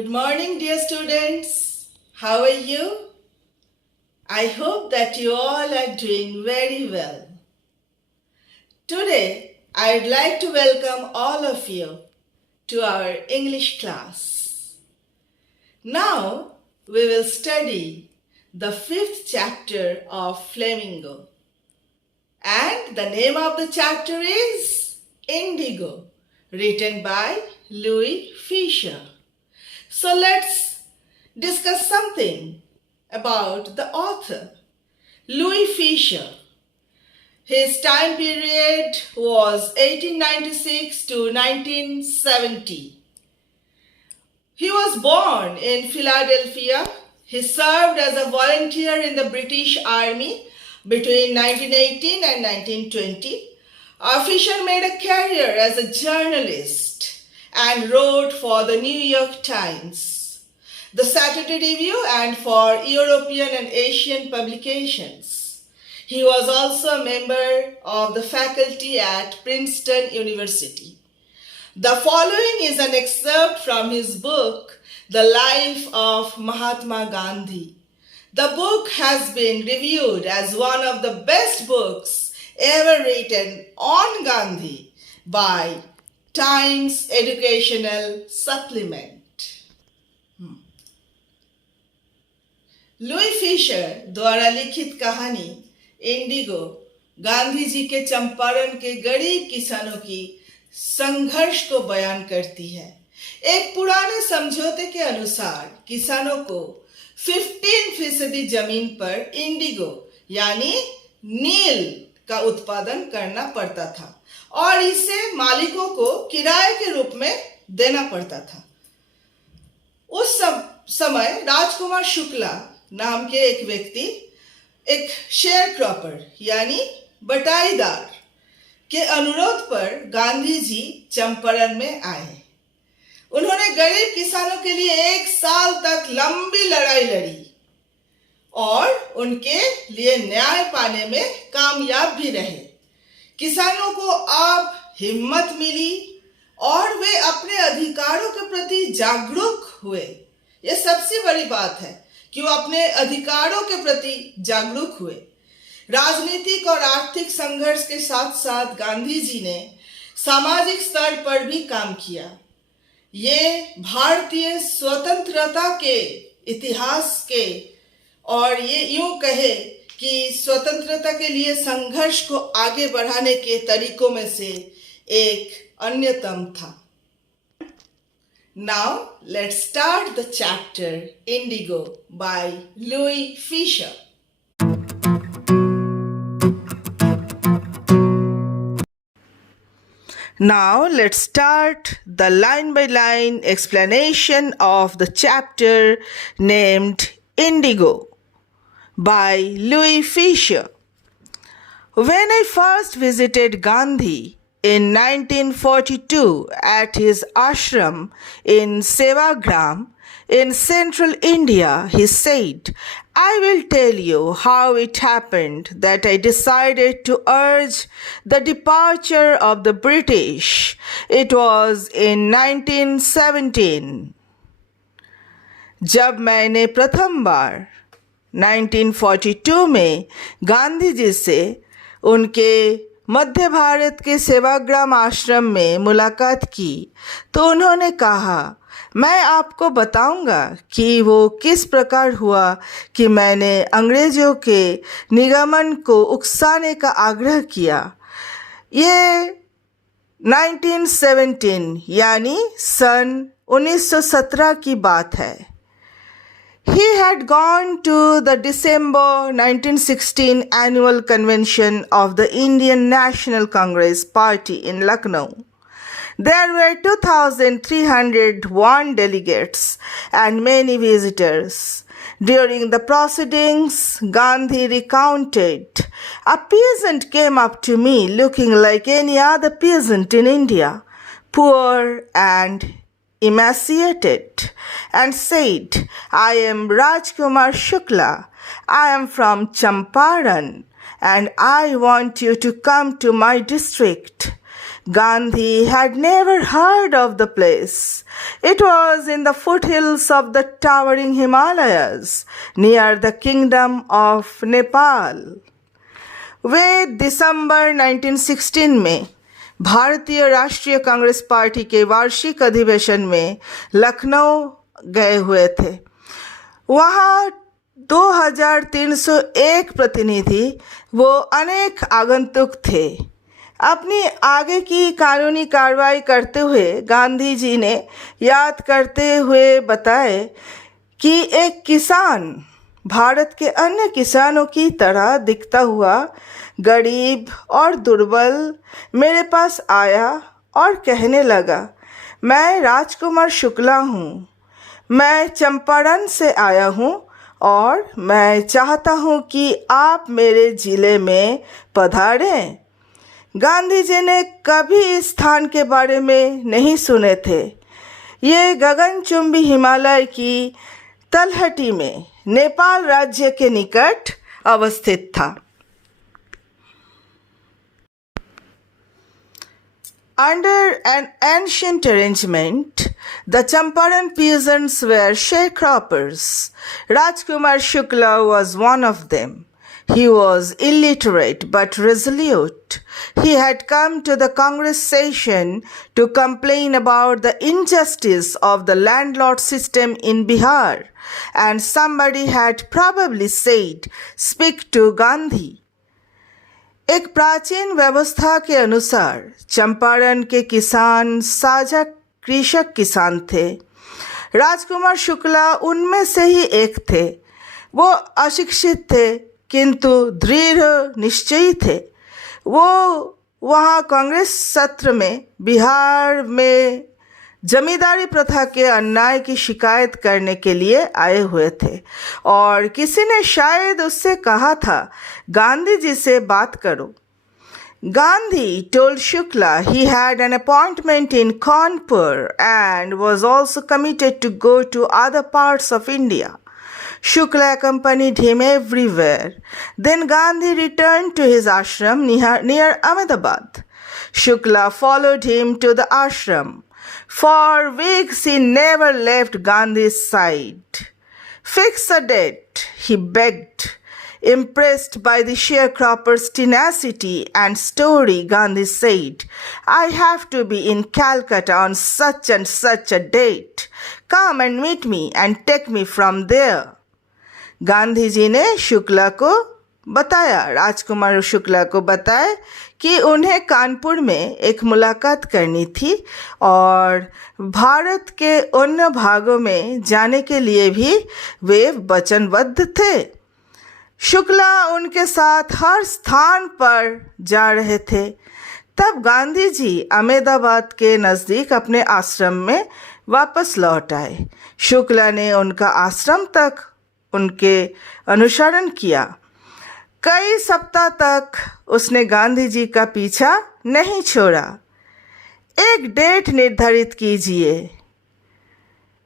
Good morning, dear students. How are you? I hope that you all are doing very well. Today, I'd like to welcome all of you to our English class. Now, we will study the 5th chapter of Flamingo. And the name of the chapter is Indigo, written by Louis Fisher. So let's discuss something about the author, Louis Fisher. His time period was 1896 to 1970. He was born in Philadelphia. He served as a volunteer in the British Army between 1918 and 1920. Fisher made a career as a journalist and wrote for the New York Times, the Saturday Review, and for European and Asian publications. He was also a member of the faculty at Princeton University. The following is an excerpt from his book, The Life of Mahatma Gandhi. The book has been reviewed as one of the best books ever written on Gandhi by Times Educational Supplement. Louis Fischer द्वारा लिखित कहानी Indigo Gandhi ji के चंपारण के गरीब किसानों की संघर्ष को बयान करती है। एक पुराने समझौते के अनुसार किसानों को 15% जमीन पर इंडिगो यानी नील का उत्पादन करना पड़ता था और इसे मालिकों को किराए के रूप में देना पड़ता था। उस समय राजकुमार शुक्ला नाम के एक व्यक्ति एक शेयर क्रॉपर यानी बटाईदार के अनुरोध पर गांधी जी चंपारण में आए। उन्होंने गरीब किसानों के लिए 1 साल तक लंबी लड़ाई लड़ी और उनके लिए न्याय पाने में कामयाब भी रहे। किसानों को अब हिम्मत मिली और वे अपने अधिकारों के प्रति जागरूक हुए। यह सबसे बड़ी बात है कि वो अपने अधिकारों के प्रति जागरूक हुए। राजनीतिक और आर्थिक संघर्ष के साथ साथ गांधी जी ने सामाजिक स्तर पर भी काम किया। ये भारतीय स्वतंत्रता के इतिहास के और ये यूं कहे कि स्वतंत्रता के लिए संघर्ष को आगे बढ़ाने के तरीकों में से एक अन्यतम था। Now let's start the chapter Indigo by Louis Fisher. Now let's start the line-by-line explanation of the chapter named Indigo by Louis Fisher. When I first visited Gandhi in 1942 at his ashram in Sevagram in central India, he said, I will tell you how it happened that I decided to urge the departure of the British. It was in 1917. जब मैंने प्रथम बार 1942 में गांधी जी से उनके मध्य भारत के सेवाग्राम आश्रम में मुलाकात की तो उन्होंने कहा, मैं आपको बताऊंगा कि वो किस प्रकार हुआ कि मैंने अंग्रेजों के निगमन को उकसाने का आग्रह किया। ये 1917 यानी सन 1917 की बात है। He had gone to the December 1916 annual convention of the Indian National Congress Party in Lucknow. There were 2,301 delegates and many visitors. During the proceedings, Gandhi recounted, a peasant came up to me looking like any other peasant in India, poor and emaciated, and said, I am Rajkumar Shukla. I am from Champaran and I want you to come to my district. Gandhi had never heard of the place. It was in the foothills of the towering Himalayas, near the kingdom of Nepal. वे दिसंबर 1916 में भारतीय राष्ट्रीय Congress party के वार्षिक अधिवेशन में लखनऊ गए हुए थे। वहाँ 2301 प्रतिनिधि वो अनेक आगंतुक थे। अपनी आगे की कानूनी कार्रवाई करते हुए गांधी जी ने याद करते हुए बताए कि एक किसान भारत के अन्य किसानों की तरह दिखता हुआ गरीब और दुर्बल मेरे पास आया और कहने लगा, मैं राजकुमार शुक्ला हूँ, मैं चंपारण से आया हूँ और मैं चाहता हूँ कि आप मेरे ज़िले में पधारें। गांधी जी ने कभी इस स्थान के बारे में नहीं सुने थे। ये गगनचुंबी हिमालय की तलहटी में नेपाल राज्य के निकट अवस्थित था। Under an ancient arrangement, the Champaran peasants were sharecroppers. Rajkumar Shukla was one of them. He was illiterate but resolute. He had come to the Congress session to complain about the injustice of the landlord system in Bihar, and somebody had probably said, "Speak to Gandhi." एक प्राचीन व्यवस्था के अनुसार चंपारण के किसान साझा कृषक किसान थे। राजकुमार शुक्ला उनमें से ही एक थे। वो अशिक्षित थे किंतु दृढ़ निश्चयी थे। वो वहाँ कांग्रेस सत्र में बिहार में जमींदारी प्रथा के अन्याय की शिकायत करने के लिए आए हुए थे और किसी ने शायद उससे कहा था, गांधी जी से बात करो। Gandhi told Shukla he had an appointment in Kanpur and was also committed to go to other parts of India. Shukla accompanied him everywhere. Then Gandhi returned to his ashram near Ahmedabad. Shukla followed him to the ashram. For weeks he never left Gandhi's side. Fix a date, he begged. Impressed by the sharecropper's tenacity and story, Gandhi said, I have to be in Calcutta on such and such a date. Come and meet me and take me from there. Gandhi ji ने शुक्ला को बताया, राजकुमार शुक्ला को बताया कि उन्हें कानपुर में एक मुलाकात करनी थी और भारत के अन्य भागों में जाने के लिए भी वे वचनबद्ध थे। शुक्ला उनके साथ हर स्थान पर जा रहे थे। तब गांधी जी अहमदाबाद के नज़दीक अपने आश्रम में वापस लौट आए। शुक्ला ने उनका आश्रम तक उनके अनुसरण किया। कई सप्ताह तक उसने गांधी जी का पीछा नहीं छोड़ा। एक डेट निर्धारित कीजिए,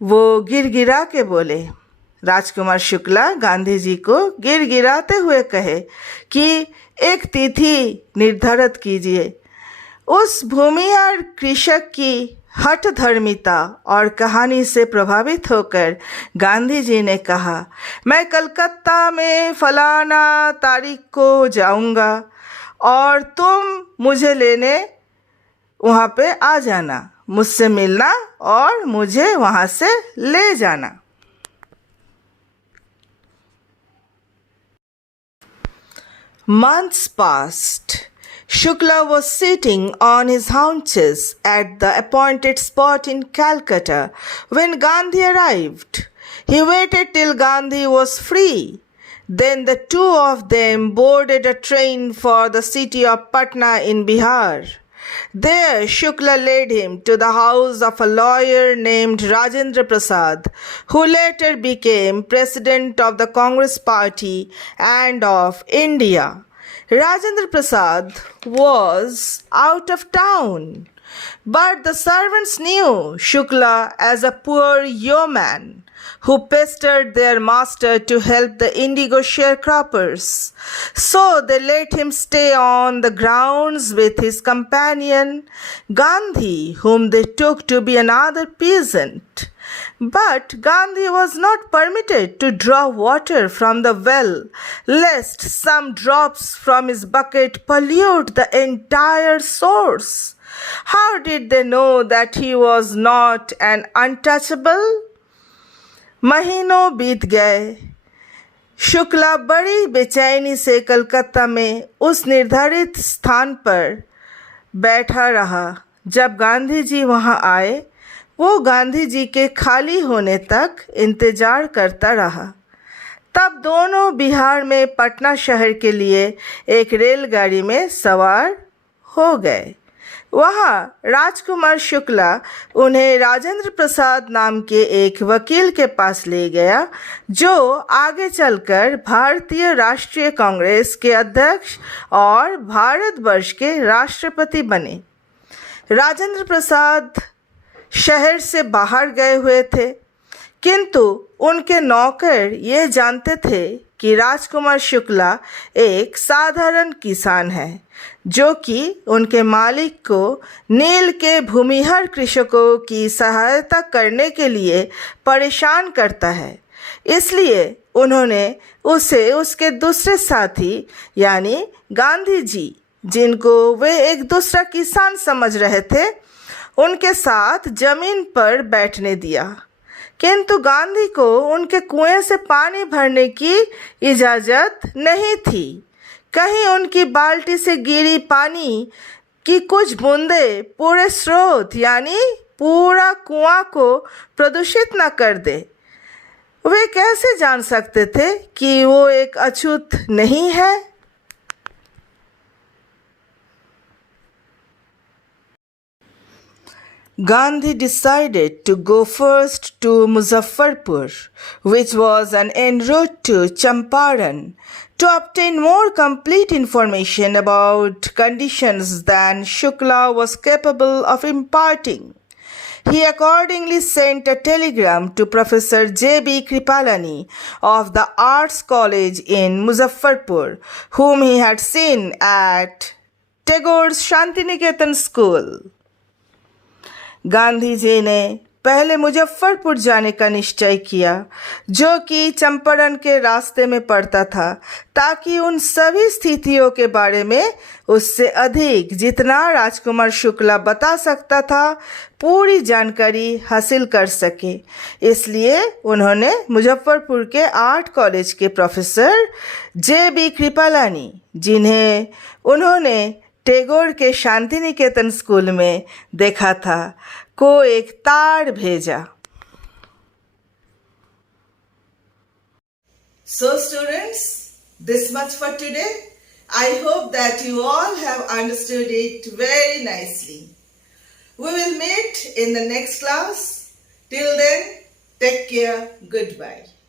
वो गिड़गिड़ा के बोले। राजकुमार शुक्ला गांधी जी को गिड़गिड़ाते हुए कहे कि एक तिथि निर्धारित कीजिए। उस भूमिहार कृषक की हठधर्मिता और कहानी से प्रभावित होकर गांधी जी ने कहा, मैं कलकत्ता में फलाना तारीख को जाऊंगा और तुम मुझे लेने वहाँ पे आ जाना, मुझसे मिलना और मुझे वहाँ से ले जाना। Months passed. Shukla was sitting on his haunches at the appointed spot in Calcutta when Gandhi arrived. He waited till Gandhi was free. Then the two of them boarded a train for the city of Patna in Bihar. There Shukla led him to the house of a lawyer named Rajendra Prasad, who later became president of the Congress Party and of India. Rajendra Prasad was out of town, but the servants knew Shukla as a poor yeoman who pestered their master to help the indigo sharecroppers. So they let him stay on the grounds with his companion Gandhi, whom they took to be another peasant. But Gandhi was not permitted to draw water from the well, lest some drops from his bucket pollute the entire source. How did they know that he was not an untouchable? महीनों बीत गए। शुक्ला बड़ी बेचैनी से कलकत्ता में उस निर्धारित स्थान पर बैठा रहा। जब गांधी जी वहां आए, वो गांधी जी के खाली होने तक इंतजार करता रहा। तब दोनों बिहार में पटना शहर के लिए एक रेलगाड़ी में सवार हो गए। वहाँ राजकुमार शुक्ला उन्हें राजेंद्र प्रसाद नाम के एक वकील के पास ले गया, जो आगे चलकर भारतीय राष्ट्रीय कांग्रेस के अध्यक्ष और भारतवर्ष के राष्ट्रपति बने। राजेंद्र प्रसाद शहर से बाहर गए हुए थे, किंतु उनके नौकर ये जानते थे कि राजकुमार शुक्ला एक साधारण किसान है, जो कि उनके मालिक को नील के भूमिहर कृषकों की सहायता करने के लिए परेशान करता है। इसलिए उन्होंने उसे उसके दूसरे साथी यानी गांधी जी, जिनको वे एक दूसरा किसान समझ रहे थे, उनके साथ जमीन पर बैठने दिया। किंतु गांधी को उनके कुएं से पानी भरने की इजाज़त नहीं थी। कहीं उनकी बाल्टी से गिरी पानी की कुछ बूंदें पूरे स्रोत यानी पूरा कुआं को प्रदूषित न कर दे। वे कैसे जान सकते थे कि वो एक अछूत नहीं है? Gandhi decided to go first to Muzaffarpur, which was an en route to Champaran, to obtain more complete information about conditions than Shukla was capable of imparting. He accordingly sent a telegram to Professor J.B. Kripalani of the Arts College in Muzaffarpur, whom he had seen at Tagore's Shantiniketan school. Gandhi ji ने पहले मुजफ्फरपुर जाने का निश्चय किया, जो कि चंपारण के रास्ते में पड़ता था, ताकि उन सभी स्थितियों के बारे में उससे अधिक जितना राजकुमार शुक्ला बता सकता था पूरी जानकारी हासिल कर सके। इसलिए उन्होंने मुजफ्फरपुर के आर्ट कॉलेज के प्रोफेसर J.B. कृपालानी, जिन्हें उन्होंने टैगोर के शांति निकेतन स्कूल में देखा था, को एक तार भेजा। So students, this much for today. I hope that you all have understood it very nicely. We will meet in the next class. Till then, take care. Goodbye.